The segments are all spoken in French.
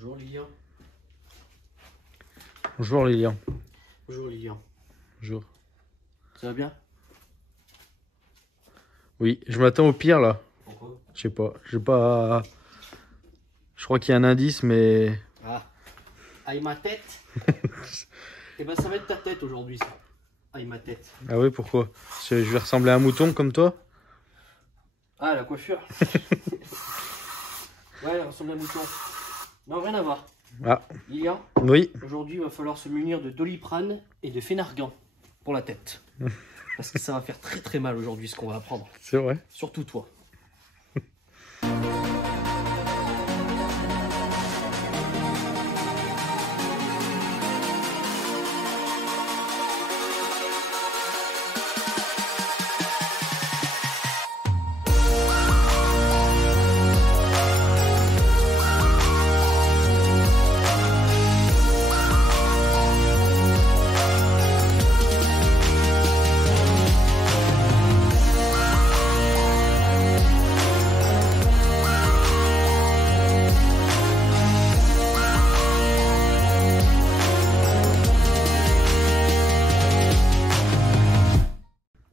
Bonjour Lilian. Bonjour Lilian. Bonjour Lilian. Bonjour. Ça va bien? Oui, je m'attends au pire là. Pourquoi? Je sais pas. Je crois qu'il y a un indice, mais. Ah. Aïe ma tête. Eh ben ça va être ta tête aujourd'hui ça. Aïe ma tête. Ah oui, pourquoi? Je vais ressembler à un mouton comme toi? Ah la coiffure. Ouais, elle ressemble à un mouton. Non, rien à voir. Ah. Lilian, Oui. aujourd'hui il va falloir se munir de Doliprane et de Phénargan pour la tête. Parce que ça va faire très très mal aujourd'hui ce qu'on va apprendre. C'est vrai. Surtout toi.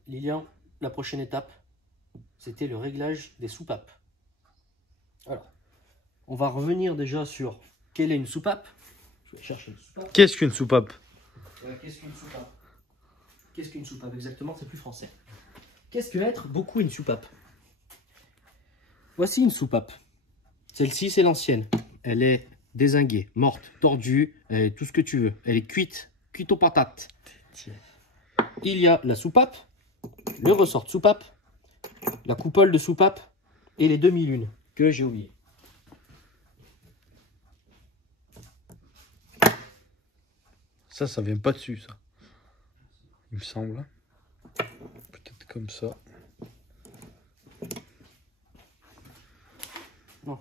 Lilian, la prochaine étape, c'était le réglage des soupapes. Alors, on va revenir déjà sur quelle est une soupape. Je vais chercher une soupape. Qu'est-ce qu'une soupape? Qu'est-ce qu'une soupape? Qu'est-ce qu'une soupape exactement? C'est plus français. Qu'est-ce que être beaucoup une soupape? Voici une soupape. Celle-ci, c'est l'ancienne. Elle est dézinguée, morte, tordue, tout ce que tu veux. Elle est cuite aux patates. Il y a la soupape, le ressort de soupape, la coupole de soupape et les demi-lunes que j'ai oublié. Ça vient pas dessus, ça. Il me semble. Peut-être comme ça. Non,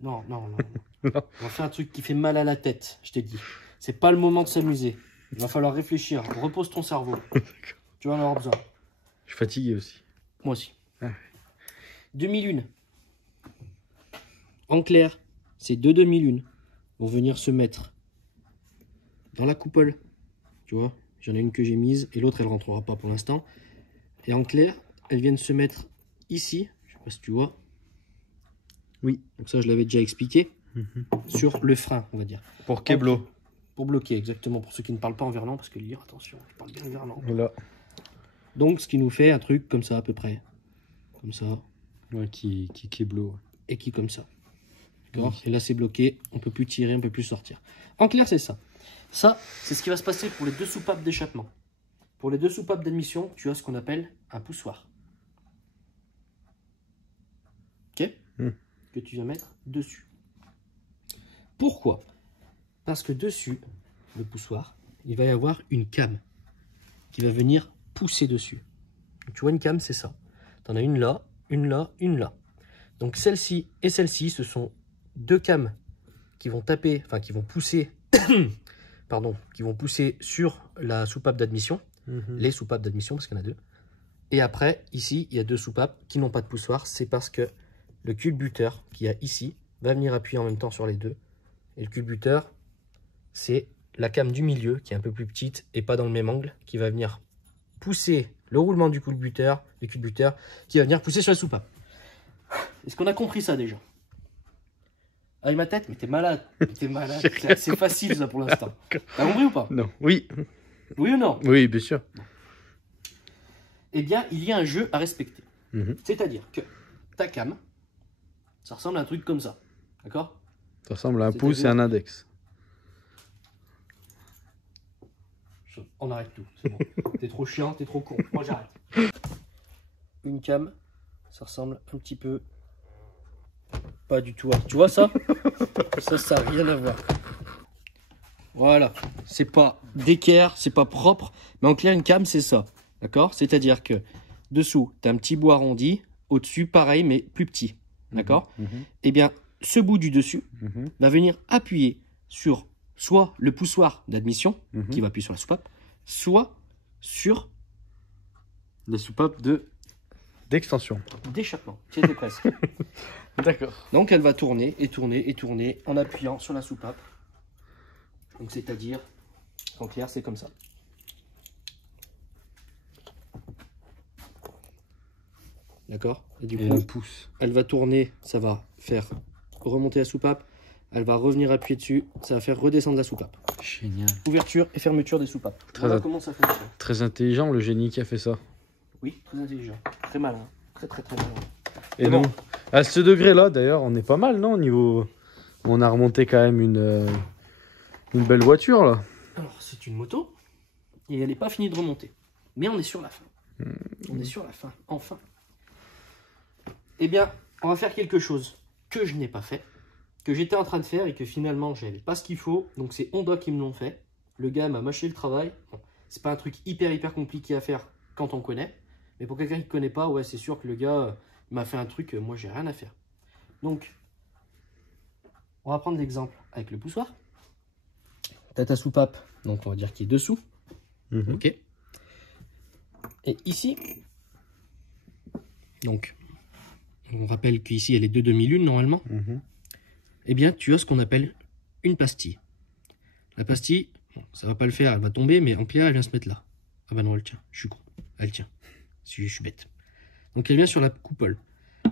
non, non, non. Non. On va faire un truc qui fait mal à la tête, je t'ai dit. C'est pas le moment de s'amuser. Il va falloir réfléchir. Repose ton cerveau. Tu vas en avoir besoin. Je suis fatigué aussi. Moi aussi. Ah. Demi-lune. En clair, ces deux demi-lunes vont venir se mettre dans la coupole. Tu vois, j'en ai une que j'ai mise et l'autre elle rentrera pas pour l'instant. Et en clair, elles viennent se mettre ici. Je sais pas si tu vois. Oui. Donc ça, je l'avais déjà expliqué. Sur le frein, on va dire. Pour Keblo. Pour bloquer, exactement. Pour ceux qui ne parlent pas en verlan, parce que lire, attention, je parle bien verlan. Voilà. Donc, ce qui nous fait un truc comme ça, à peu près. Comme ça. Ouais, qui Keblo. Et qui comme ça. D'accord. Et là, c'est bloqué. On peut plus tirer, on peut plus sortir. En clair, c'est ça. Ça, c'est ce qui va se passer pour les deux soupapes d'échappement. Pour les deux soupapes d'admission, tu as ce qu'on appelle un poussoir. Ok. Que tu vas mettre dessus. Pourquoi? Parce que dessus, le poussoir, il va y avoir une came qui va venir pousser dessus. Donc, tu vois, une came, c'est ça. Tu en as une là, une là, une là. Donc celle-ci et celle-ci, ce sont deux cames qui vont taper, enfin qui vont pousser, pardon, qui vont pousser sur la soupape d'admission, les soupapes d'admission, parce qu'il y en a deux. Et après, ici, il y a deux soupapes qui n'ont pas de poussoir. C'est parce que le culbuteur qu'il y a ici va venir appuyer en même temps sur les deux. Et le culbuteur, c'est la came du milieu qui est un peu plus petite et pas dans le même angle, qui va venir pousser le roulement du culbuteur, qui va venir pousser sur la soupape. Est-ce qu'on a compris ça déjà? Aïe ma tête, mais t'es malade. T'es malade. C'est facile ça pour l'instant. T'as compris ou pas? Non. Oui. Oui ou non? Oui, bien sûr. Eh bien, il y a un jeu à respecter. C'est-à-dire que ta came, ça ressemble à un truc comme ça. D'accord? Ça ressemble à un pouce et un index. On arrête tout, c'est bon. T'es trop chiant, t'es trop con. Moi j'arrête. Une came, ça ressemble un petit peu. Pas du tout. Tu vois ça? Ça n'a rien à voir. Voilà. C'est pas d'équerre, c'est pas propre. Mais en clair, une came, c'est ça. D'accord? C'est-à-dire que dessous, tu as un petit bout arrondi. Au-dessus, pareil, mais plus petit. D'accord? Eh bien, ce bout du dessus va venir appuyer sur soit le poussoir d'admission, qui va appuyer sur la soupape, soit sur les soupapes d'extension. d'échappement. C'était presque. D'accord. Donc elle va tourner et tourner et tourner en appuyant sur la soupape. Donc c'est-à-dire, en clair, c'est comme ça. D'accord? Et du Et coup, on pousse. elle va tourner, ça va faire remonter la soupape. Elle va revenir appuyer dessus, ça va faire redescendre la soupape. Génial. Ouverture et fermeture des soupapes. Très Voilà comment ça fonctionne. Très intelligent le génie qui a fait ça. Oui, très intelligent. Très malin. Très malin. Et bon. non. À ce degré-là, d'ailleurs, on est pas mal, non? Au niveau. On a remonté quand même une belle voiture, là. Alors, c'est une moto. Et elle n'est pas finie de remonter. Mais on est sur la fin. On est sur la fin. Enfin. Eh bien, on va faire quelque chose que je n'ai pas fait. Que j'étais en train de faire et que finalement, j'avais pas ce qu'il faut. Donc, c'est Honda qui me l'ont fait. Le gars m'a mâché le travail. Bon, c'est pas un truc hyper compliqué à faire quand on connaît. Mais pour quelqu'un qui ne connaît pas, ouais, c'est sûr que le gars m'a fait un truc, moi, j'ai rien à faire. Donc, on va prendre l'exemple avec le poussoir. T'as ta soupape, donc on va dire qu'il est dessous. Ok. Et ici, donc, on rappelle qu'ici, elle est de demi-lune normalement. Eh bien, tu as ce qu'on appelle une pastille. La pastille, bon, ça va pas le faire, elle va tomber, mais en clair, elle vient se mettre là. Ah bah non, elle tient, je suis con. Elle tient. Si je suis bête. Donc elle vient sur la coupole.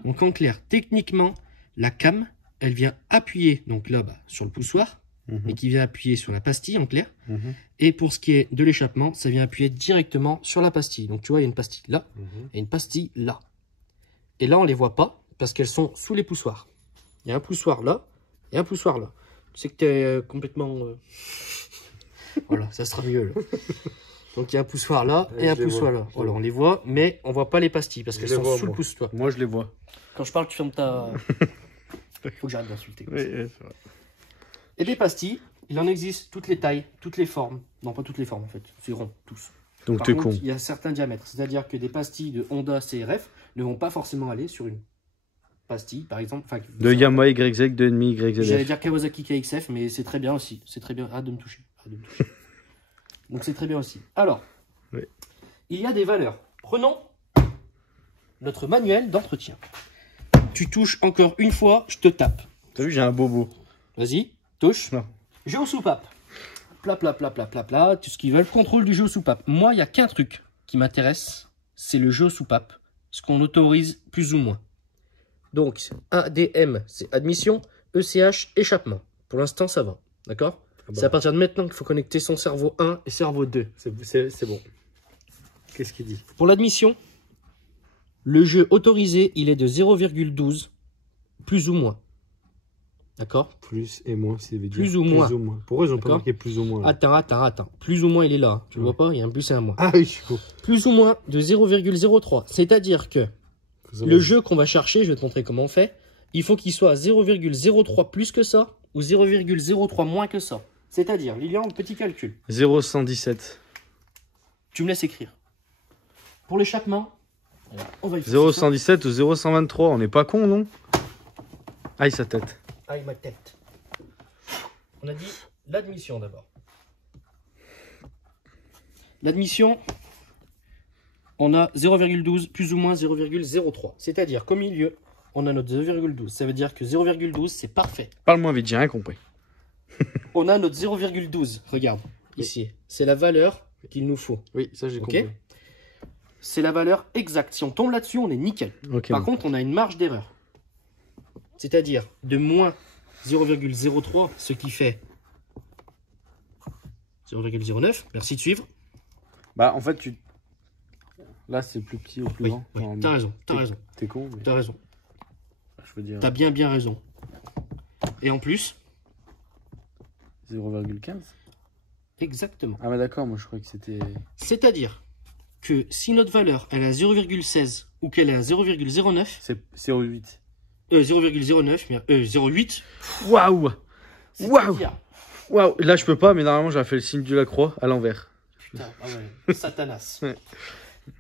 Donc en clair, techniquement, la cam, elle vient appuyer, donc là, sur le poussoir, et qui vient appuyer sur la pastille en clair. Et pour ce qui est de l'échappement, ça vient appuyer directement sur la pastille. Donc tu vois, il y a une pastille là, et une pastille là. Et là, on les voit pas, parce qu'elles sont sous les poussoirs. Il y a un poussoir là, et un poussoir là. Tu sais que tu es complètement... Voilà, ça sera mieux là. Donc il y a un poussoir là et un poussoir là. Voilà, on les voit, mais on voit pas les pastilles parce qu'elles sont sous le poussoir. Moi, je les vois. Quand je parle, tu fermes ta... Faut que j'arrête d'insulter. Oui, c'est vrai. Et des pastilles, il en existe toutes les tailles, toutes les formes. Non, pas toutes les formes en fait, c'est rond, tous. Donc Par t'es contre, con. il y a certains diamètres. C'est-à-dire que des pastilles de Honda CRF ne vont pas forcément aller sur une pastille, par exemple. De Yamaha YZ, 2,5 YZF. J'allais dire Kawasaki KXF, mais c'est très bien aussi. C'est très bien. Arrête de me toucher. Donc c'est très bien aussi. Alors, oui. Il y a des valeurs. Prenons notre manuel d'entretien. Tu touches encore une fois, je te tape. T'as vu, j'ai un bobo. Vas-y, touche. Non. Jeu aux soupapes. Pla, tout ce qu'ils veulent. Contrôle du jeu aux soupapes. Moi, il n'y a qu'un truc qui m'intéresse, c'est le jeu aux soupapes. Ce qu'on autorise plus ou moins. Donc, ADM, c'est admission. ECH, échappement. Pour l'instant, ça va. D'accord? C'est à partir de maintenant qu'il faut connecter son cerveau 1 et cerveau 2. C'est bon. Qu'est-ce qu'il dit? Pour l'admission, le jeu autorisé, il est de 0,12, plus ou moins. D'accord? Plus et moins, c'est plus ou moins. Pour eux, ils ont pas marqué plus ou moins. Attends. Plus ou moins, il est là. Tu le vois pas? Il y a un plus et un moins. Ah oui, je suis con. Plus ou moins de 0,03. C'est-à-dire que le jeu qu'on va chercher, je vais te montrer comment on fait, il faut qu'il soit 0,03 plus que ça ou 0,03 moins que ça. C'est-à-dire, Lilian, petit calcul. 0,117. Tu me laisses écrire. Pour l'échappement, on va y faire 0,117 ou 0,123, on n'est pas con, non? Aïe, sa tête. Aïe, ma tête. On a dit l'admission d'abord. L'admission, on a 0,12 plus ou moins 0,03. C'est-à-dire qu'au milieu, on a notre 0,12. Ça veut dire que 0,12, c'est parfait. Parle-moi vite, j'ai rien compris. On a notre 0,12. Regarde, ici. C'est la valeur qu'il nous faut. Oui, ça j'ai compris. C'est la valeur exacte. Si on tombe là-dessus, on est nickel. Par contre, on a une marge d'erreur. C'est-à-dire de moins 0,03, ce qui fait 0,09. Merci de suivre. Bah, en fait, là, c'est plus petit ou plus grand. Oui, t'as raison. T'es con, mais... T'as raison. Je veux dire... T'as bien raison. Et en plus 0,15. Exactement. Ah, mais d'accord, moi je croyais que c'était... C'est-à-dire que si notre valeur elle est à 0,16 ou qu'elle est à 0,09... C'est 0,8. 0,09, mais 0,8. Waouh! Waouh! Là, je peux pas, mais normalement, j'aurais fait le signe de la croix à l'envers. Putain, ah ouais, Satanas. Ouais.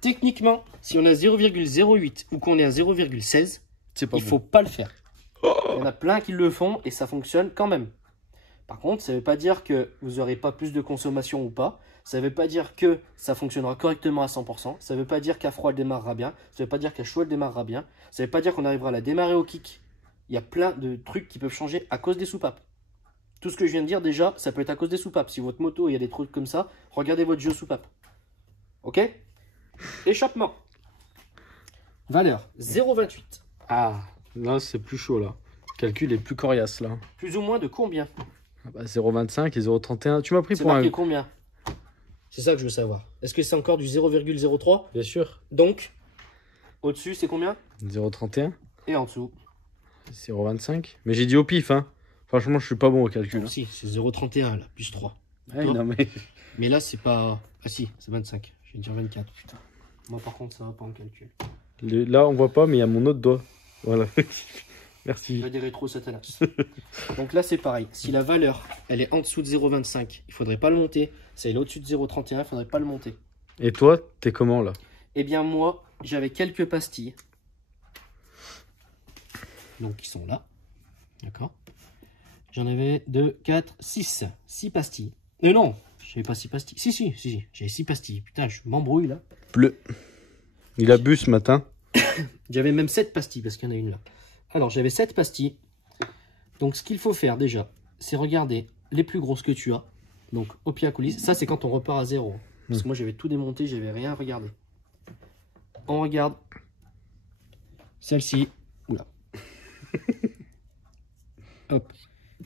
Techniquement, si on est à 0,08 ou qu'on est à 0,16, il faut pas le faire. Il y en a plein qui le font et ça fonctionne quand même. Par contre, ça ne veut pas dire que vous n'aurez pas plus de consommation ou pas. Ça ne veut pas dire que ça fonctionnera correctement à 100%. Ça ne veut pas dire qu'à froid, elle démarrera bien. Ça ne veut pas dire qu'à chaud, elle démarrera bien. Ça ne veut pas dire qu'on arrivera à la démarrer au kick il y a plein de trucs qui peuvent changer à cause des soupapes. Tout ce que je viens de dire déjà, ça peut être à cause des soupapes. Si votre moto, il y a des trucs comme ça, regardez votre jeu soupape. Ok? Échappement. Valeur 0,28. Ah, là c'est plus chaud là. Le calcul est plus coriace là. Plus ou moins de combien? Ah bah, 0,25 et 0,31. Tu m'as pris C'est pour marqué un... combien? C'est ça que je veux savoir. Est-ce que c'est encore du 0,03? Bien sûr. Donc, au-dessus, c'est combien? 0,31. Et en dessous? 0,25. Mais j'ai dit au pif, hein. Franchement, je suis pas bon au calcul. Ah, si, c'est 0,31 là, plus 3. Ouais, non, mais... Mais là, c'est pas... Ah si, c'est 25. Je vais dire 24, putain. Moi, par contre, ça va pas en calcul. Là, on voit pas, mais il y a mon autre doigt. Voilà. Merci. Il a des rétros Satanas. Donc là, c'est pareil. Si la valeur, elle est en dessous de 0,25, il faudrait pas le monter. Si elle est au-dessus de 0,31, il faudrait pas le monter. Et toi, t'es comment là? Eh bien, moi, j'avais quelques pastilles. Donc, ils sont là. D'accord. J'en avais 2, 4, 6. 6 pastilles. Non, j'avais pas 6 pastilles. Si. J'avais 6 pastilles. Putain, je m'embrouille là. Bleu. Il a bu ce matin. J'avais même 7 pastilles parce qu'il y en a une là. Alors, j'avais 7 pastilles. Donc, ce qu'il faut faire déjà, c'est regarder les plus grosses que tu as. Donc, au pied à coulisses. Ça, c'est quand on repart à 0. Parce que moi, j'avais tout démonté, j'avais rien regardé. On regarde celle-ci. Oula. Hop.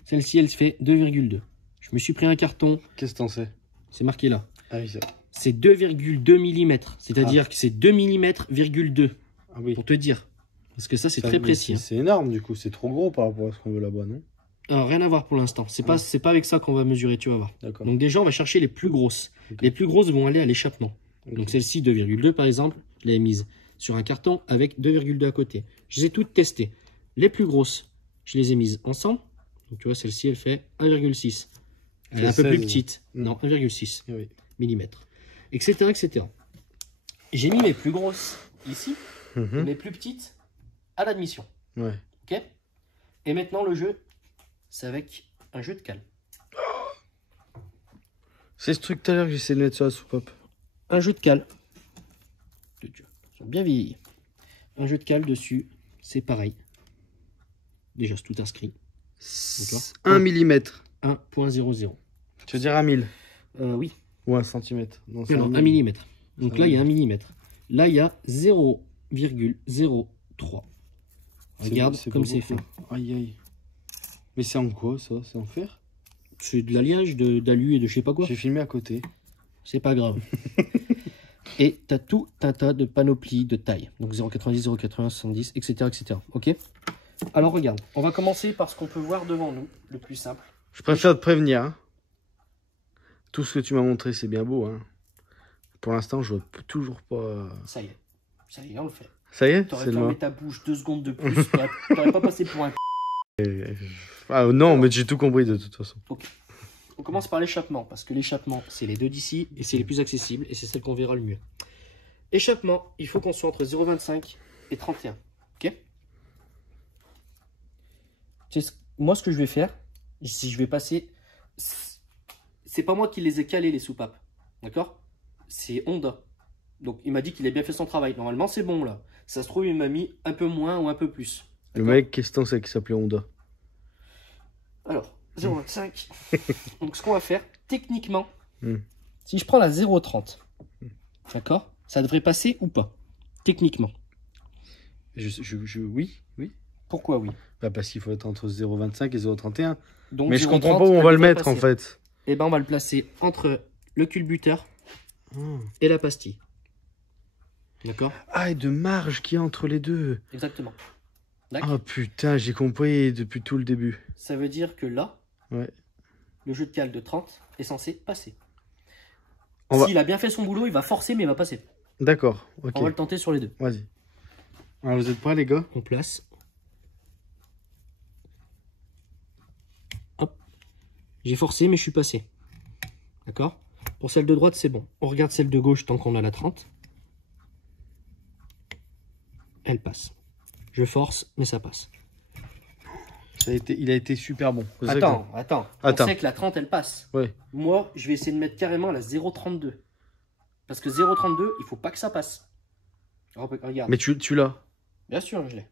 Celle-ci, elle se fait 2,2. Je me suis pris un carton. Qu'est-ce que t'en sais? C'est marqué là. Ah oui, ça. C'est 2,2 mm. C'est-à-dire que c'est 2 mm,2. Ah oui. Pour te dire. Parce que ça, c'est très précis. C'est énorme du coup. C'est trop gros par rapport à ce qu'on veut là-bas, non? Alors, rien à voir pour l'instant. C'est pas avec ça qu'on va mesurer, tu vas voir. D'accord. Donc déjà, on va chercher les plus grosses. Okay. Les plus grosses vont aller à l'échappement. Okay. Donc celle-ci, 2,2 par exemple, je l'ai mise sur un carton avec 2,2 à côté. Je les ai toutes testées. Les plus grosses, je les ai mises ensemble. Donc tu vois, celle-ci, elle fait 1,6. Elle est un peu plus petite. Non, 1,6 oui. mm. Etc. etc. J'ai mis mes plus grosses ici, et mes plus petites à l'admission. Ouais. Ok. Et maintenant, le jeu, c'est avec un jeu de cale. C'est ce truc tout à l'heure que j'essaie de mettre sur la soupape. Un jeu de cale. Ils sont bien vieillis. Un jeu de cale dessus, c'est pareil. Déjà, c'est tout inscrit. 1 mm. 1,00. Tu veux dire 1 000? Oui. Ou 1 cm? Non, non 1 mm. Donc là, il y a 1 mm. Là, il y a 0,03. Regarde comme c'est fait. Aïe, aïe. Mais c'est en quoi ça? C'est en fer? C'est de l'alliage, d'alu et de je sais pas quoi. J'ai filmé à côté. C'est pas grave. Et tu as tout un tas de panoplies de taille. Donc 0,90, 0,80, 70, etc., etc. Ok. Alors regarde, on va commencer par ce qu'on peut voir devant nous, le plus simple. Je préfère te prévenir. Hein. Tout ce que tu m'as montré, c'est bien beau. Hein. Pour l'instant, je vois toujours pas... Ça y est, on le fait. Ça y est, t'aurais fermé ta bouche 2 secondes de plus, t'aurais pas passé pour un... Ah non, mais j'ai tout compris de toute façon. Ok. On commence par l'échappement, parce que l'échappement, c'est les deux d'ici, et c'est les plus accessibles, et c'est celle qu'on verra le mieux. Échappement, il faut qu'on soit entre 0,25 et 31. Ok. Moi, ce que je vais faire, si je vais passer... C'est pas moi qui les ai calés, les soupapes. D'accord? C'est Honda. Donc, il m'a dit qu'il a bien fait son travail. Normalement, c'est bon, là. Ça se trouve, il m'a mis un peu moins ou un peu plus. Le mec, qu'est-ce que c'est qui s'appelait Honda? Alors, 0,25. Donc, ce qu'on va faire, techniquement, si je prends la 0,30, d'accord? Ça devrait passer ou pas? Techniquement. Oui. Pourquoi oui? Bah parce qu'il faut être entre 0,25 et 0,31. Donc, mais je comprends pas où on va le mettre, en fait. Eh ben, on va le placer entre le culbuteur et la pastille. D'accord? Ah, et de marge qu'il y a entre les deux. Exactement. Ah putain, j'ai compris depuis tout le début. Ça veut dire que là, ouais, le jeu de cale de 30 est censé passer. S'il a bien fait son boulot, il va forcer, mais il va passer. D'accord, ok. On va le tenter sur les deux. Vas-y. Alors, vous êtes prêts, les gars? On place. Hop. J'ai forcé, mais je suis passé. D'accord? Pour celle de droite, c'est bon. On regarde celle de gauche tant qu'on a la 30. Elle passe. Je force, mais ça passe. Il a été super bon. Attends. On sait que la 30, elle passe. Ouais. Moi, je vais essayer de mettre carrément la 0,32. Parce que 0,32, il faut pas que ça passe. Regarde. Mais tu l'as? Bien sûr, je l'ai.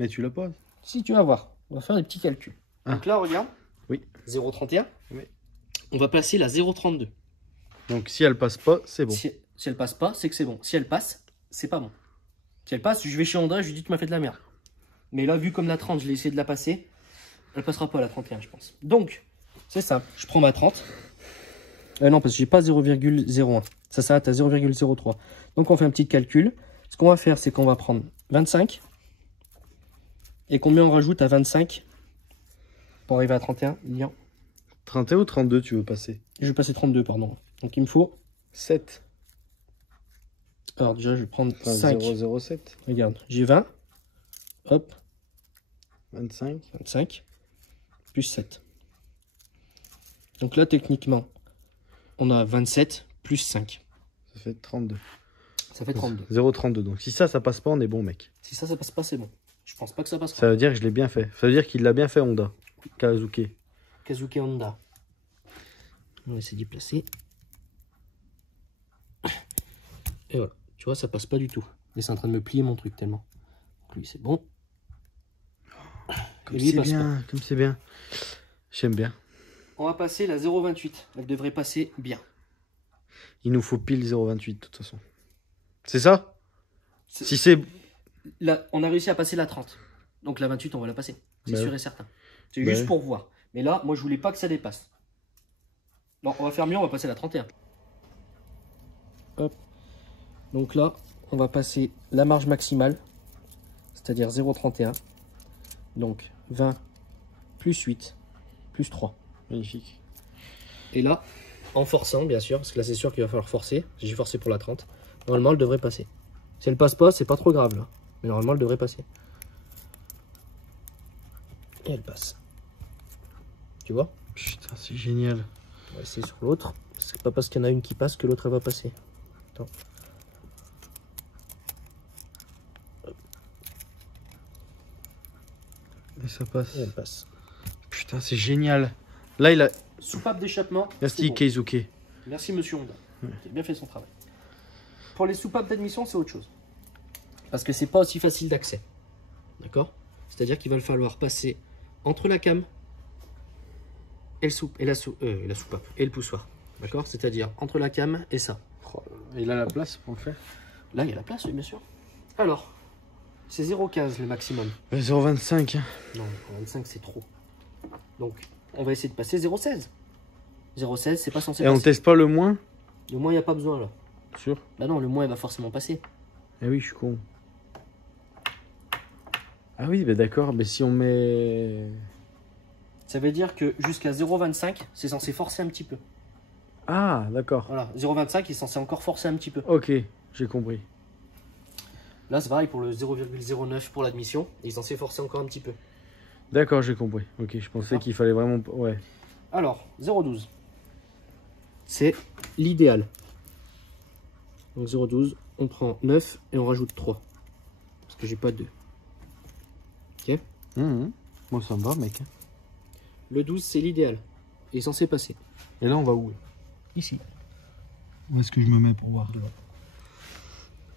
Mais tu l'as pas. Si, tu vas voir. On va faire des petits calculs. Ah. Donc là, regarde. Oui. 0,31. Oui. On va placer la 0,32. Donc si elle passe pas, c'est bon. Si elle passe pas, c'est que c'est bon. Si elle passe, c'est pas bon. Si elle passe, je vais chez André, je lui dis tu m'as fait de la merde. Mais là, vu comme la 30, je l'ai essayé de la passer, elle passera pas à la 31, je pense. Donc, c'est simple. Je prends ma 30. Non, parce que j'ai pas 0,01. Ça s'arrête à 0,03. Donc, on fait un petit calcul. Ce qu'on va faire, c'est qu'on va prendre 25. Et combien on rajoute à 25 pour arriver à 31? 31 ou 32 tu veux passer? Je vais passer 32, pardon. Donc, il me faut 7. Alors, déjà, je vais prendre Enfin, 5. 0,07. Regarde, j'ai 20. Hop. 25. 25. Plus 7. Donc là, techniquement, on a 27 plus 5. Ça fait 32. Ça fait 32. 0,32. Donc si ça passe pas, on est bon, mec. Si ça passe pas, c'est bon. Je pense pas que ça passera. Ça veut dire que je l'ai bien fait. Ça veut dire qu'il l'a bien fait, Honda. Kazuke. Kazuke Honda. On va essayer d'y placer. Et voilà. Tu vois, ça passe pas du tout. Et c'est en train de me plier mon truc tellement. Donc lui, c'est bon. Comme c'est bien, comme c'est bien. J'aime bien. On va passer la 0,28. Elle devrait passer bien. Il nous faut pile 0,28 de toute façon. C'est ça? Si c'est... Là, on a réussi à passer la 30. Donc la 28, on va la passer. C'est sûr et certain. C'est Bah juste oui. pour voir. Mais là, moi, je voulais pas que ça dépasse. Bon, on va faire mieux, on va passer la 31. Hop. Donc là, on va passer la marge maximale, c'est-à-dire 0,31. Donc 20 plus 8 plus 3. Magnifique. Et là, en forçant, bien sûr, parce que là, c'est sûr qu'il va falloir forcer. J'ai forcé pour la 30. Normalement, elle devrait passer. Si elle passe pas, c'est pas trop grave, là. Mais normalement, elle devrait passer. Et elle passe. Tu vois? Putain, c'est génial. On va essayer sur l'autre. C'est pas parce qu'il y en a une qui passe que l'autre, elle va passer. Attends. Et ça passe. Et elle passe. Putain, c'est génial. Là, il a... Soupape d'échappement. Merci, bon. Keisuke. Merci, monsieur Honda. Qui a bien fait son travail. Pour les soupapes d'admission, c'est autre chose. Parce que c'est pas aussi facile d'accès. D'accord? C'est-à-dire qu'il va falloir passer entre la came et, la soupape et le poussoir. D'accord? C'est-à-dire entre la came et ça. Il a la place pour le faire? Là, il y a la place, oui, bien sûr. Alors, c'est 0,15 le maximum. 0,25. Hein. Non, 25, c'est trop. Donc, on va essayer de passer 0,16. 0,16, c'est pas censé Et passer. on teste pas le moins? Le moins, il n'y a pas besoin, là. Sûr? Bah non, le moins, il va forcément passer. Ah oui, je suis con. Ah oui, bah d'accord, mais si on met... Ça veut dire que jusqu'à 0,25, c'est censé forcer un petit peu. Ah, d'accord. Voilà, 0,25 il est censé encore forcer un petit peu. Ok, j'ai compris. Là, c'est pareil pour le 0,09 pour l'admission. Il est censé forcer encore un petit peu. D'accord, j'ai compris. Ok, je pensais qu'il fallait vraiment... Ouais. Alors, 0,12. C'est l'idéal. Donc 0,12, on prend 9 et on rajoute 3. Parce que j'ai pas 2. Ok. Moi, ça me va, mec. Le 12, c'est l'idéal. Il est censé passer. Et là, on va où? Ici. Où est-ce que je me mets pour voir?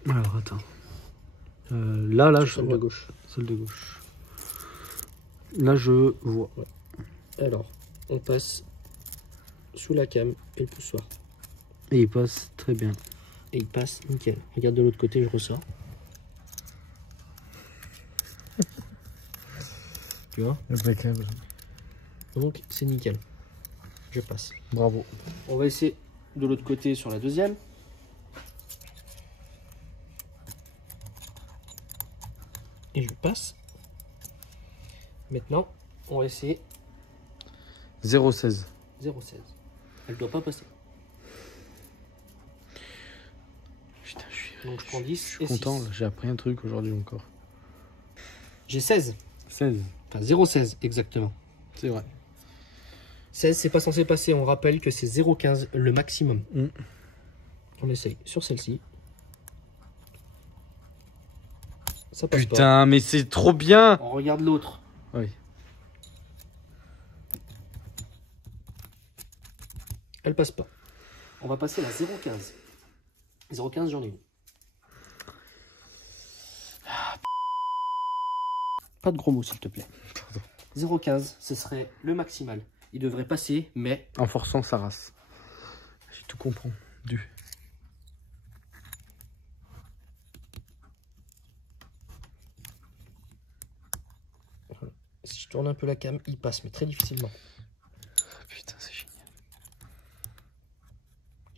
Alors, attends. Là, je... Celle de gauche. Celle de gauche. Là, je vois. Ouais. Alors, on passe sous la came et le poussoir. Et il passe très bien. Et il passe nickel. Regarde de l'autre côté, je ressors. Tu vois? Impeccable. Donc, c'est nickel. Je passe. Bravo. On va essayer de l'autre côté sur la deuxième. Et je passe. Maintenant, on va essayer 0,16. 0,16. Elle doit pas passer. Putain, Donc je prends 10 je suis et content, 6. j'ai appris un truc aujourd'hui encore. J'ai 16. 16. Enfin 0,16 exactement. C'est vrai. 16, c'est pas censé passer. On rappelle que c'est 0,15 le maximum. Mm. On essaye sur celle-ci. Ça passe pas. Putain, mais c'est trop bien. On regarde l'autre. Oui. Elle passe pas. On va passer à la 0,15. 0,15, j'en ai une. Pas de gros mots, s'il te plaît. 0,15, ce serait le maximal. Il devrait passer, mais... En forçant sa race. J'ai tout compris. Si je tourne un peu la cam, il passe, mais très difficilement. Putain, c'est génial.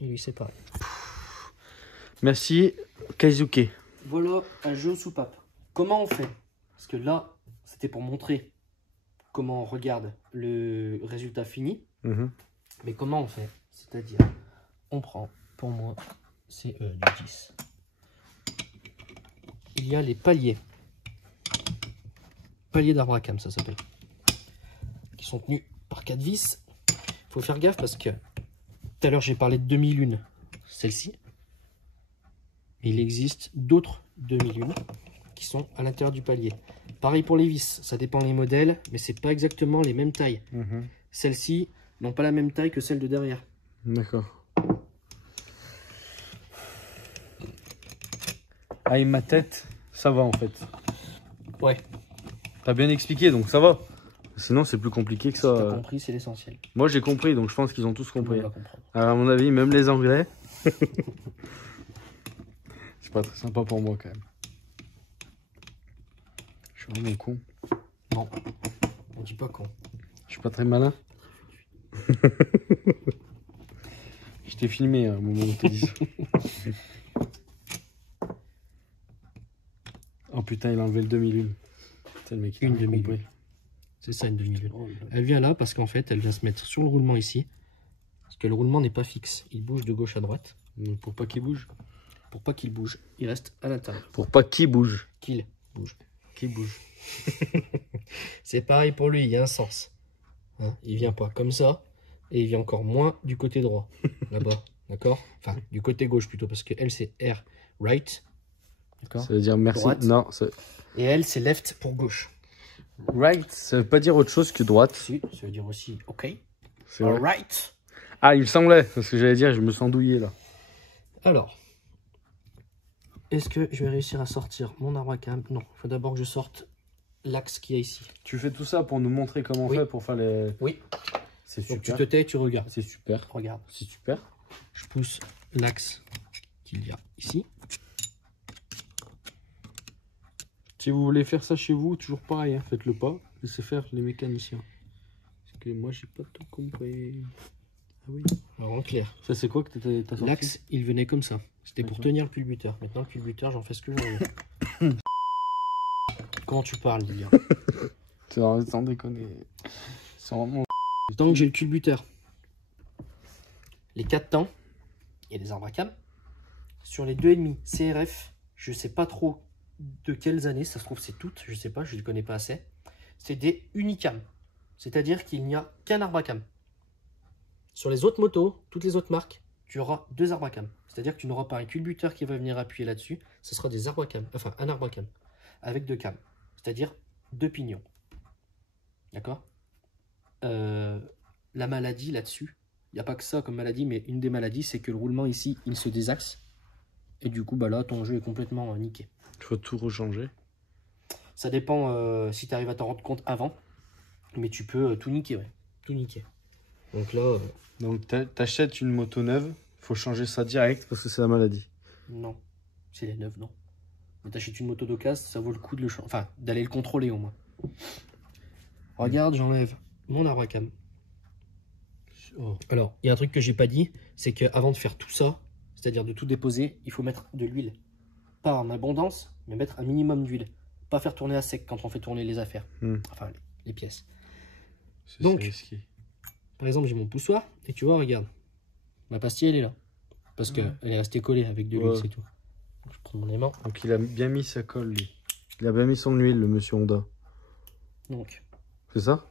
Et lui, c'est pareil. Merci, Kaizuke. Voilà un jeu aux soupapes. Comment on fait? Parce que là, c'était pour montrer comment on regarde le résultat fini. Mais comment on fait? C'est-à-dire, on prend, pour moi, c'est du 10. Il y a les paliers. Paliers d'arbre à cam, ça s'appelle. Qui sont tenus par 4 vis. Il faut faire gaffe parce que tout à l'heure, j'ai parlé de demi-lune. Celle-ci. Il existe d'autres demi-lunes qui sont à l'intérieur du palier. Pareil pour les vis, ça dépend des modèles, mais c'est pas exactement les mêmes tailles. Celles-ci n'ont pas la même taille que celles de derrière. D'accord. Ah, et ma tête, ça va en fait. Ouais. T'as bien expliqué, donc ça va. Sinon, c'est plus compliqué que ça. Si t'as compris, c'est l'essentiel. Moi, j'ai compris, donc je pense qu'ils ont tous compris. On va comprendre. Alors, à mon avis, même les Anglais. C'est pas très sympa pour moi quand même. Je suis vraiment con. Non, on dit pas con. Je suis pas très malin. Je t'ai filmé au moment où tu dis ça. Oh putain, il a enlevé le demi-lune. C'est le mec. Une demi-lune. C'est ça, une demi-lune. Elle vient là parce qu'en fait, elle vient se mettre sur le roulement ici. Parce que le roulement n'est pas fixe. Il bouge de gauche à droite. Donc, pour pas qu'il bouge. Pour pas qu'il bouge, il reste à l'intérieur. Pour pas qu'il bouge. Qu'il bouge. Qu'il bouge. C'est pareil pour lui, il y a un sens. Hein, il vient pas comme ça. Et il vient encore moins du côté droit. Là-bas. D'accord? Enfin, du côté gauche plutôt. Parce que elle, c'est R, right. D'accord? Ça veut dire merci. Droite. Non, et elle, c'est left pour gauche. Right, ça veut pas dire autre chose que droite. Si, ça veut dire aussi OK. C'est vrai. Alright. Ah, il me semblait, parce que j'allais dire, je me sens douillé là. Alors, est-ce que je vais réussir à sortir mon arbre à cam? Non, il faut d'abord que je sorte l'axe qu'il y a ici. Tu fais tout ça pour nous montrer comment on fait pour faire les... Oui. C'est Donc super. tu te tais, tu regardes. C'est super. Regarde. C'est super. Je pousse l'axe qu'il y a ici. Si vous voulez faire ça chez vous, toujours pareil, hein, faites-le pas. Laissez faire les mécaniciens. Parce que moi, j'ai pas tout compris. Ah oui. Alors en clair. Ça, c'est quoi que t'as sorti? L'axe, il venait comme ça. C'était pour tenir le culbuteur. Maintenant, le culbuteur, j'en fais ce que je veux. Comment tu parles, Lilian? Sans déconner. C'est vraiment... Tant que j'ai le culbuteur, les 4 temps, il y a des arbres à cam. Sur les 2,5 CRF, je sais pas trop de quelles années, ça se trouve c'est toutes, je sais pas, je ne les connais pas assez. C'est des unicam, c'est-à-dire qu'il n'y a qu'un arbre à cam. Sur les autres motos, toutes les autres marques, tu auras 2 arbres à cam. C'est-à-dire que tu n'auras pas un culbuteur qui va venir appuyer là-dessus, ce sera des arbres à cam, enfin un arbre à cam, avec 2 cams, c'est-à-dire 2 pignons. D'accord? La maladie là-dessus, il n'y a pas que ça comme maladie, mais une des maladies, c'est que le roulement ici, il se désaxe. Et du coup, bah là, ton jeu est complètement niqué. Il faut tout rechanger. Ça dépend si tu arrives à t'en rendre compte avant. Mais tu peux tout niquer, ouais. Tout niquer. Donc là... Donc t'achètes une moto neuve, il faut changer ça direct parce que c'est la maladie. Non. C'est les neuves, non. Mais t'achètes une moto d'occasion, ça vaut le coup de le changer. Enfin, d'aller le contrôler au moins. Regarde, j'enlève mon arbre à cam. Oh. Alors, il y a un truc que j'ai pas dit, c'est qu'avant de faire tout ça, c'est-à-dire de tout déposer, il faut mettre de l'huile. Pas en abondance, mais mettre un minimum d'huile. Pas faire tourner à sec quand on fait tourner les affaires. Enfin, les pièces. Donc, risqué. Par exemple, j'ai mon poussoir, et tu vois, regarde. Ma pastille, elle est là. Parce qu'elle est restée collée avec de l'huile, c'est tout. Donc, je prends mon aimant. Donc, il a bien mis sa colle, lui. Il a bien mis son huile, le monsieur Honda. Donc. C'est ça?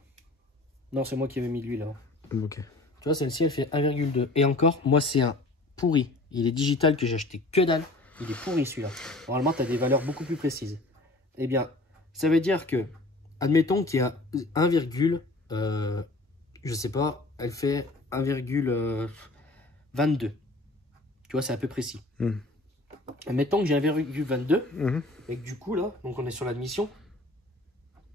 Non, c'est moi qui avais mis de l'huile avant. Ok. Tu vois, celle-ci, elle fait 1,2. Et encore, moi, c'est un pourri. Il est digital que j'ai acheté que dalle. Il est pourri, celui-là. Normalement, tu as des valeurs beaucoup plus précises. Eh bien, ça veut dire que, admettons qu'il y a 1, je sais pas, elle fait 1,22. Tu vois, c'est un peu précis. Admettons que j'ai 1,22. Et que du coup, là, donc on est sur l'admission.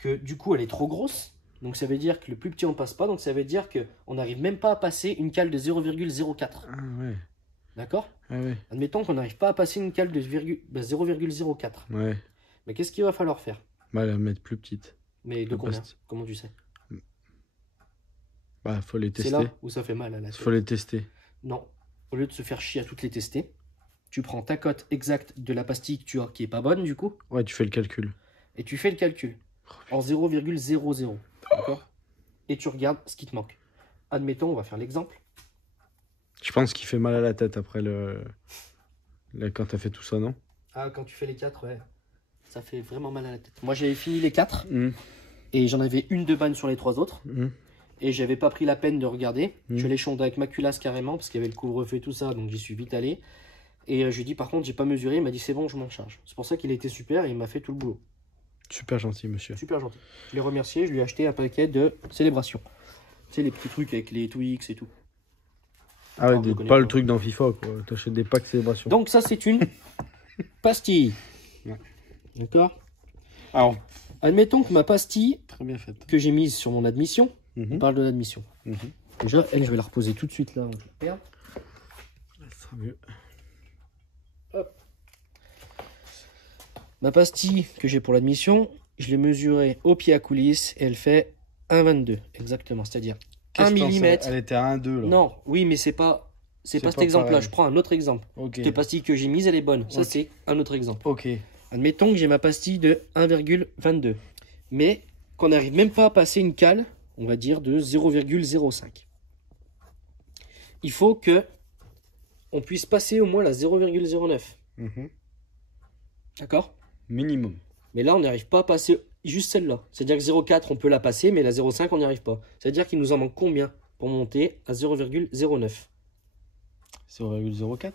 que du coup elle est trop grosse. Donc ça veut dire que le plus petit on passe pas. Donc ça veut dire qu'on n'arrive même pas à passer une cale de 0,04. Ah ouais. D'accord? Ah ouais. Admettons qu'on n'arrive pas à passer une cale de 0,04. Ouais. Mais qu'est-ce qu'il va falloir faire? Bah la mettre plus petite. Mais de La combien? pastille. Comment tu sais? Bah faut les C'est tester. là où ça fait mal à la tête. Faut les tester. Non. Au lieu de se faire chier à toutes les tester, tu prends ta cote exacte de la pastille que tu as, qui est pas bonne du coup, Ouais, tu fais le calcul. et tu fais le calcul en 0,00. D'accord? Et tu regardes ce qui te manque. Admettons, on va faire l'exemple. Je pense qu'il fait mal à la tête après quand t'as fait tout ça, non? Ah, quand tu fais les 4, ouais. Ça fait vraiment mal à la tête. Moi, j'avais fini les 4 Mmh. et j'en avais une de bonne sur les 3 autres. Mmh. Et j'avais pas pris la peine de regarder. Mmh. Je l'ai chondé avec ma culasse carrément parce qu'il y avait le couvre-feu et tout ça. Donc j'y suis vite allé. Et je lui ai dit, par contre, j'ai pas mesuré. Il m'a dit, c'est bon, je m'en charge. C'est pour ça qu'il a été super et il m'a fait tout le boulot. Super gentil, monsieur. Super gentil. Je l'ai remercié. Je lui ai acheté un paquet de célébration. Tu sais, les petits trucs avec les Twix et tout. Ah ouais, je le connais pas pas. le truc dans FIFA, quoi. T'achètes des packs célébration. Donc ça, c'est une pastille. Ouais. D'accord? Alors, Admettons que ma pastille très bien faite. que j'ai mise sur mon admission, on parle de l'admission. Déjà, elle, je vais la reposer tout de suite là. Je la perds. Ça sera mieux. Hop. Ma pastille que j'ai pour l'admission, je l'ai mesurée au pied à coulisse et elle fait 1,22 exactement, c'est-à-dire 1 mm. Elle était à 1,2 là. Non, oui, mais c'est pas cet pas exemple-là. pareil. Je prends un autre exemple. Ok. Cette pastille que j'ai mise, elle est bonne. Ça, Ok. c'est un autre exemple. Ok. Admettons que j'ai ma pastille de 1,22, mais qu'on n'arrive même pas à passer une cale, on va dire de 0,05. Il faut que on puisse passer au moins la 0,09. D'accord? Minimum. Mais là, on n'arrive pas à passer juste celle-là. C'est-à-dire que 0,4, on peut la passer, mais la 0,5, on n'y arrive pas. C'est-à-dire qu'il nous en manque combien pour monter à 0,09? 0,04.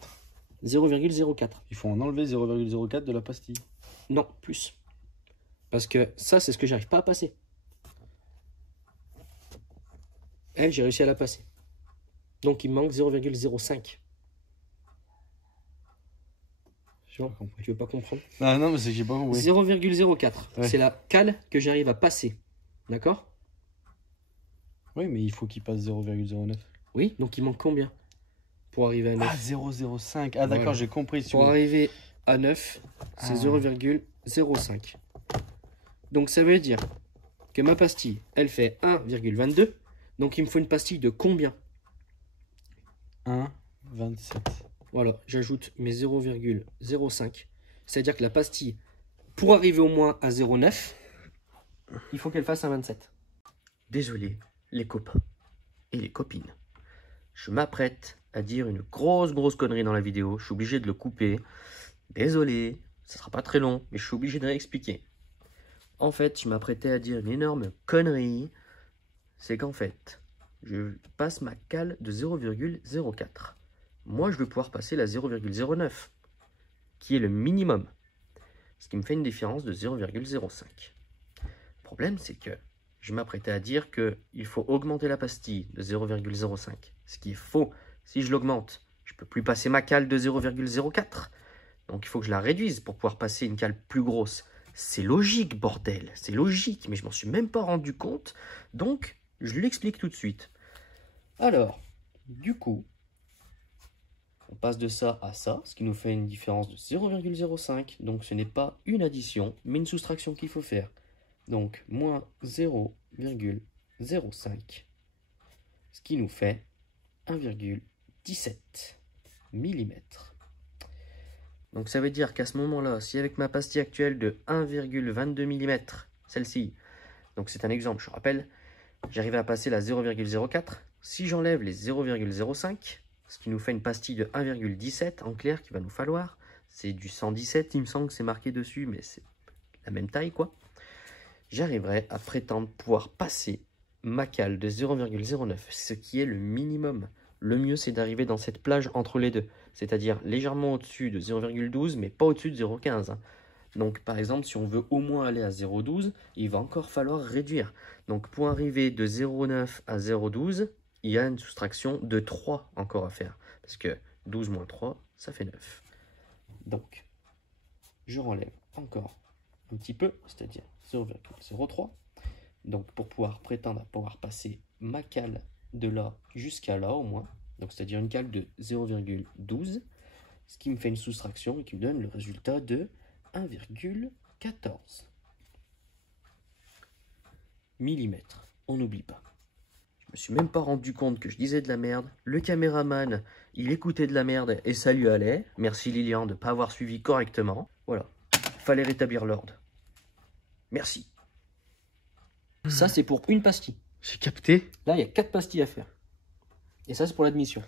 0,04. Il faut en enlever 0,04 de la pastille. Non, plus. Parce que ça, c'est ce que j'arrive pas à passer. Elle, j'ai réussi à la passer. Donc, il me manque 0,05. Tu veux pas comprendre? Ah non, mais c'est que j'ai pas compris. 0,04. Ouais. C'est la cale que j'arrive à passer. D'accord? Oui, mais il faut qu'il passe 0,09. Oui, donc il manque combien pour arriver à 9? Ah, 0,05. Ah, d'accord, Voilà. j'ai compris. Pour arriver à 9, c'est 0,05. Donc ça veut dire que ma pastille, elle fait 1,22. Donc il me faut une pastille de combien? 1,27. Voilà, j'ajoute mes 0,05. C'est-à-dire que la pastille, pour arriver au moins à 0,9, il faut qu'elle fasse un 27. Désolé, les copains et les copines. Je m'apprête à dire une grosse connerie dans la vidéo. Je suis obligé de le couper. Désolé, ça sera pas très long, mais je suis obligé de réexpliquer. En fait, je m'apprêtais à dire une énorme connerie. C'est qu'en fait, je passe ma cale de 0,04. Moi, je vais pouvoir passer la 0,09, qui est le minimum. Ce qui me fait une différence de 0,05. Le problème, c'est que je m'apprêtais à dire qu'il faut augmenter la pastille de 0,05. Ce qui est faux. Si je l'augmente, je ne peux plus passer ma cale de 0,04. Donc il faut que je la réduise pour pouvoir passer une cale plus grosse. C'est logique, bordel. C'est logique, mais je m'en suis même pas rendu compte. Donc, je l'explique tout de suite. Alors, du coup, on passe de ça à ça, ce qui nous fait une différence de 0,05. Donc ce n'est pas une addition, mais une soustraction qu'il faut faire. Donc, moins 0,05, ce qui nous fait 1,17 mm. Donc ça veut dire qu'à ce moment-là, si avec ma pastille actuelle de 1,22 mm, celle-ci, donc c'est un exemple, je rappelle, j'arrivais à passer la 0,04, si j'enlève les 0,05, ce qui nous fait une pastille de 1,17 en clair qu'il va nous falloir, c'est du 117, il me semble que c'est marqué dessus, mais c'est la même taille quoi, j'arriverai à prétendre pouvoir passer ma cale de 0,09, ce qui est le minimum. Le mieux, c'est d'arriver dans cette plage entre les deux, c'est-à-dire légèrement au-dessus de 0,12, mais pas au-dessus de 0,15. Donc, par exemple, si on veut au moins aller à 0,12, il va encore falloir réduire. Donc, pour arriver de 0,9 à 0,12, il y a une soustraction de 3 encore à faire, parce que 12 moins 3, ça fait 9. Donc, je relève encore un petit peu, c'est-à-dire 0,03. Donc pour pouvoir prétendre à pouvoir passer ma cale de là jusqu'à là au moins, donc c'est-à-dire une cale de 0,12, ce qui me fait une soustraction et qui me donne le résultat de 1,14 mm. On n'oublie pas. Je me suis même pas rendu compte que je disais de la merde. Le caméraman, il écoutait de la merde et ça lui allait. Merci Lilian de ne pas avoir suivi correctement. Voilà, fallait rétablir l'ordre. Merci. Ça, c'est pour une pastille. J'ai capté. Là, il y a 4 pastilles à faire. Et ça, c'est pour l'admission.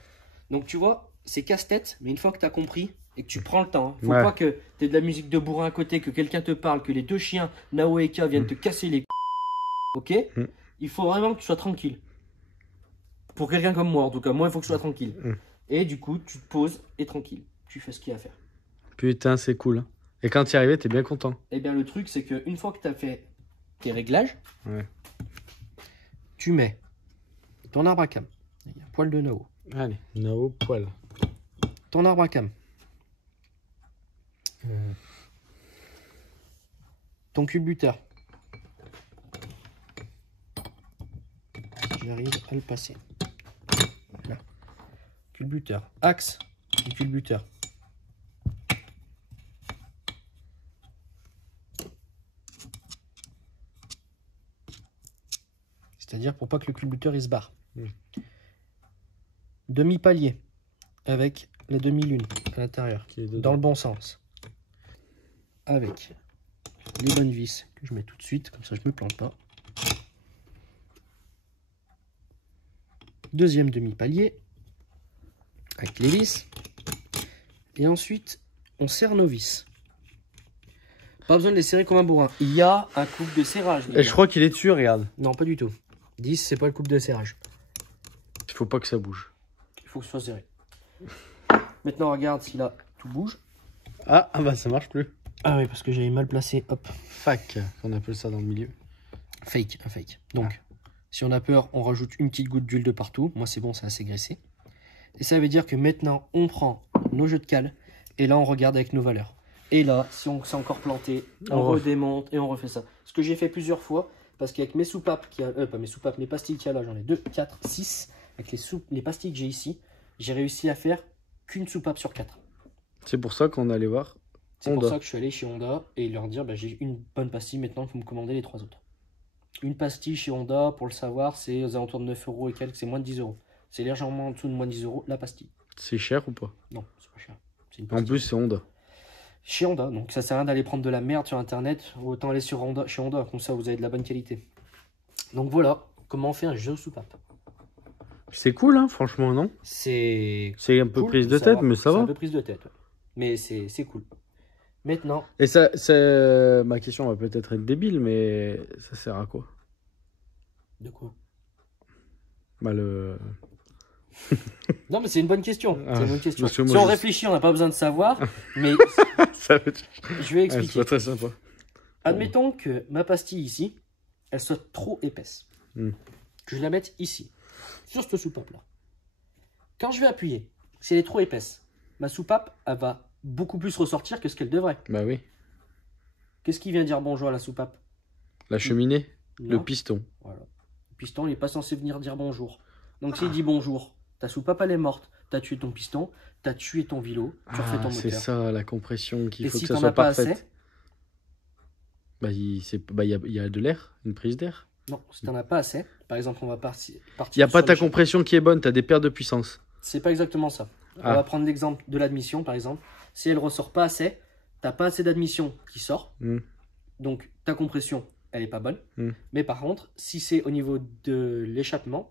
Donc, tu vois, c'est casse-tête, mais une fois que tu as compris et que tu prends le temps, faut pas que tu aies de la musique de bourrin à côté, que quelqu'un te parle, que les deux chiens, Nao et Eka, viennent te casser les ok. Il faut vraiment que tu sois tranquille. Pour quelqu'un comme moi, en tout cas, moi, il faut que je sois tranquille. Et du coup, tu te poses et tranquille. Tu fais ce qu'il y a à faire. Putain, c'est cool. Et quand tu y arrives, t'es bien content. Eh bien, le truc, c'est qu'une fois que tu as fait tes réglages, tu mets ton arbre à cam. Il y a un poil de Nao. Allez, Nao, poil. Ton arbre à cam. Ton culbuteur. J'arrive à le passer. Là. Culbuteur. Axe du culbuteur. C'est-à-dire pour pas que le culbuteur il se barre. Demi-palier avec la demi-lune à l'intérieur, dans le bon sens. Avec les bonnes vis que je mets tout de suite, comme ça je me plante pas. Deuxième demi-palier avec les vis. Et ensuite, on serre nos vis. Pas besoin de les serrer comme un bourrin. Il y a un couple de serrage. Et je crois qu'il est dessus, regarde. Non, pas du tout. 10, c'est pas le couple de serrage. Il faut pas que ça bouge. Il faut que ce soit serré. Maintenant, regarde si là, tout bouge. Ah bah ça marche plus. Ah oui, parce que j'avais mal placé. Hop. Fac, on appelle ça dans le milieu. Fake, un fake. Donc, si on a peur, on rajoute une petite goutte d'huile de partout. Moi, c'est bon, c'est assez graissé. Et ça veut dire que maintenant, on prend nos jeux de cale et là, on regarde avec nos valeurs. Et là, si on s'est encore planté, on redémonte et on refait ça. Ce que j'ai fait plusieurs fois, parce qu'avec mes soupapes, pas mes soupapes, mes pastilles qu'il y a là, j'en ai 2, 4, 6. Avec les pastilles que j'ai ici, j'ai réussi à faire qu'une soupape sur 4. C'est pour ça qu'on allait voir C'est pour ça que je suis allé chez Honda et leur dire, bah, j'ai une bonne pastille, maintenant il faut me commander les 3 autres. Une pastille chez Honda, pour le savoir, c'est aux alentours de 9 € et quelques, c'est moins de 10 €. C'est légèrement en dessous de moins de 10 € la pastille. C'est cher ou pas? Non, c'est pas cher. En plus, c'est Honda. Chez Honda, donc ça sert à rien d'aller prendre de la merde sur internet, autant aller sur Honda, chez Honda, comme ça vous avez de la bonne qualité. Donc voilà, comment on fait un jeu soupape. C'est cool, hein, franchement, non? C'est un peu cool, prise de tête, mais ça va. C'est un peu prise de tête, ouais. Mais c'est cool. Maintenant... Et ça, ma question va peut-être être débile, mais ça sert à quoi? De quoi? Bah le... Non, mais c'est une bonne question. C'est une bonne question. Si moi, on réfléchit, on n'a pas besoin de savoir, mais je vais expliquer. C'est très sympa. Admettons que ma pastille ici, elle soit trop épaisse. Que je la mette ici, sur cette soupape-là. Quand je vais appuyer, si elle est trop épaisse, ma soupape, elle va beaucoup plus ressortir que ce qu'elle devrait. Bah oui. Qu'est-ce qui vient dire bonjour à la soupape? La cheminée, non. le piston. Voilà. Le piston, il n'est pas censé venir dire bonjour. Donc s'il dit bonjour, ta soupape, elle est morte. Tu as tué ton piston, tu as tué ton vilo, tu refais ton moteur. C'est ça, la compression, qu'il faut si que ça soit parfaite. Assez, bah, il y a de l'air, une prise d'air. Non, si tu n'en as pas assez, par exemple, on va partir. Il n'y a pas ta compression qui est bonne, tu as des pertes de puissance. C'est pas exactement ça. On va prendre l'exemple de l'admission, par exemple. Si elle ressort pas assez, tu n'as pas assez d'admission qui sort. Donc ta compression, elle n'est pas bonne. Mais par contre, si c'est au niveau de l'échappement,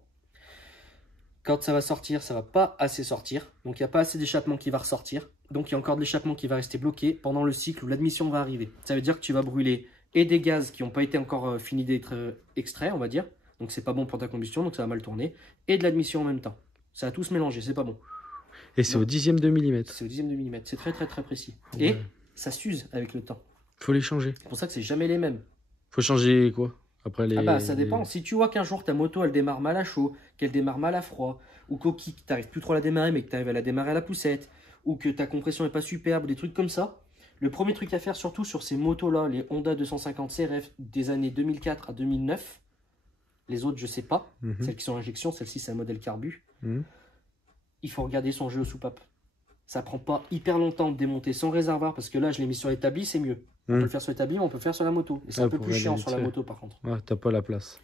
quand ça va sortir, ça va pas assez sortir. Donc il n'y a pas assez d'échappement qui va ressortir. Donc il y a encore de l'échappement qui va rester bloqué pendant le cycle où l'admission va arriver. Ça veut dire que tu vas brûler et des gaz qui n'ont pas été encore finis d'être extraits, on va dire. Donc c'est pas bon pour ta combustion, donc ça va mal tourner. Et de l'admission en même temps. Ça va tout se mélanger, c'est pas bon. Et c'est au dixième de millimètre. C'est au dixième de millimètre, c'est très très très précis. Et ça s'use avec le temps. Faut les changer. C'est pour ça que c'est jamais les mêmes. Faut changer quoi? Après les... Ah bah ça dépend. Si tu vois qu'un jour ta moto elle démarre mal à chaud, qu'elle démarre mal à froid, ou qu'au kick t'arrives plus trop à la démarrer mais que tu arrives à la démarrer à la poussette, ou que ta compression est pas superbe, des trucs comme ça, Le premier truc à faire, surtout sur ces motos-là, les Honda 250 CRF des années 2004 à 2009, les autres, je sais pas, celles qui sont en injection, celle-ci, c'est un modèle carbu, il faut regarder son jeu aux soupapes. Ça prend pas hyper longtemps de démonter son réservoir, parce que là, je l'ai mis sur l'établi, c'est mieux. On peut le faire sur l'établi, on peut le faire sur la moto. Et c'est un peu plus chiant sur la moto, par contre. Ouais, t'as pas la place.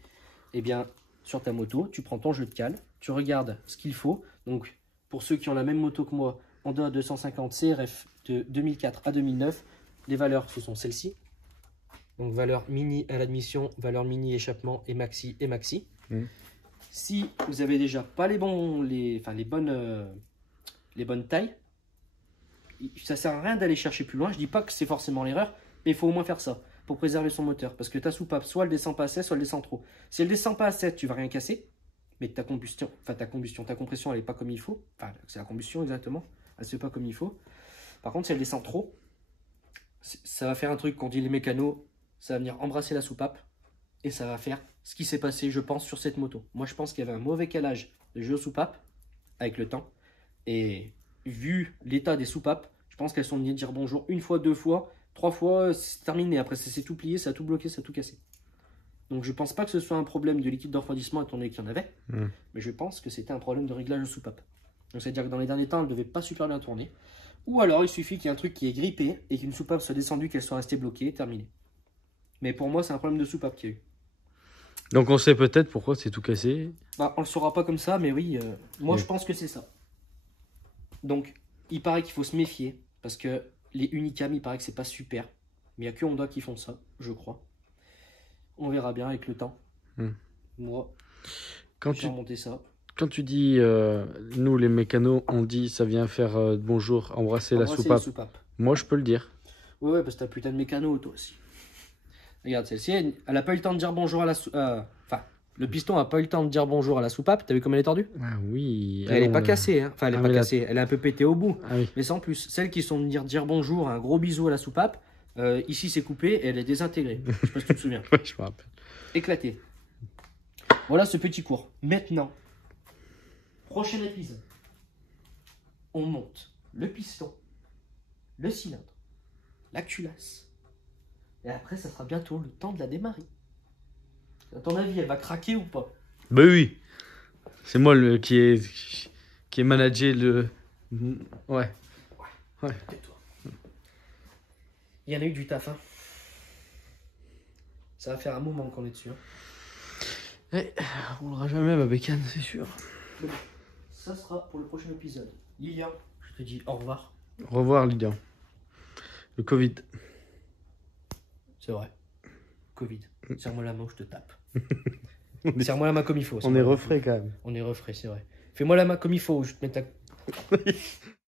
Eh bien, sur ta moto, tu prends ton jeu de cale, tu regardes ce qu'il faut. Donc, pour ceux qui ont la même moto que moi, Honda 250 CRF de 2004 à 2009, les valeurs, ce sont celles-ci. Donc, valeur mini à l'admission, valeur mini échappement et maxi et maxi. Si vous avez déjà pas les bonnes tailles, ça sert à rien d'aller chercher plus loin. Je dis pas que c'est forcément l'erreur, mais il faut au moins faire ça pour préserver son moteur. Parce que ta soupape, soit elle descend pas assez, soit elle descend trop. Si elle descend pas assez, tu vas rien casser. Mais ta compression, elle est pas comme il faut. Enfin, c'est la combustion exactement. Elle se fait pas comme il faut. Par contre, si elle descend trop, ça va faire un truc qu'on dit les mécanos, ça va venir embrasser la soupape et ça va faire ce qui s'est passé, je pense, sur cette moto. Moi, je pense qu'il y avait un mauvais calage de jeu aux soupapes avec le temps. Et vu l'état des soupapes, je pense qu'elles sont venues dire bonjour une fois, deux fois, trois fois, c'est terminé. Après, ça s'est tout plié, ça a tout bloqué, ça a tout cassé. Donc, je pense pas que ce soit un problème de liquide de refroidissement, étant donné qu'il y en avait. Mais je pense que c'était un problème de réglage de soupape. Donc, c'est-à-dire que dans les derniers temps, elle ne devait pas super bien tourner. Ou alors, il suffit qu'il y ait un truc qui est grippé et qu'une soupape soit descendue, qu'elle soit restée bloquée, terminée. Mais pour moi, c'est un problème de soupape qu'il y a eu. Donc, on sait peut-être pourquoi c'est tout cassé. Bah, on le saura pas comme ça, mais oui, moi, je pense que c'est ça. Donc, il paraît qu'il faut se méfier, parce que les Unicam, il paraît que c'est pas super. Mais il n'y a que Honda qui font ça, je crois. On verra bien avec le temps. Moi, j'ai remonté ça. Quand tu dis, nous les mécanos, on dit ça vient faire bonjour, embrasser la soupape. Moi, je peux le dire. Ouais, parce que t'as putain de mécano, toi aussi. Regarde, celle-ci, elle a pas eu le temps de dire bonjour à la soupape. Enfin, le piston a pas eu le temps de dire bonjour à la soupape. T'as vu comme elle est tordue? Ah oui. Elle est pas cassée, hein. Enfin, elle est pas cassée. Elle est un peu pétée au bout. Ah oui. Mais sans plus. Celles qui sont venir dire bonjour, un gros bisou à la soupape, ici c'est coupé et elle est désintégrée. Je sais pas si tu te souviens. Ouais, je me rappelle. Éclaté. Voilà ce petit cours. Maintenant, prochain épisode, on monte le piston, le cylindre, la culasse. Et après, ça sera bientôt le temps de la démarrer. À ton avis, elle va craquer ou pas? Bah oui. C'est moi qui est managé le... Ouais. Tais-toi. Il y en a eu du taf, hein. Ça va faire un moment qu'on est dessus. Hein. Ouais, on roulera jamais ma bécane, c'est sûr. Bon, ça sera pour le prochain épisode. Lilian, je te dis au revoir. Au revoir, Lydia. Le Covid. C'est vrai. Covid. Serre-moi la main, je te tape. Serre-moi la main comme il faut. On est refrais quand même. On est refrais, c'est vrai. Fais-moi la main comme il faut, je te mets ta...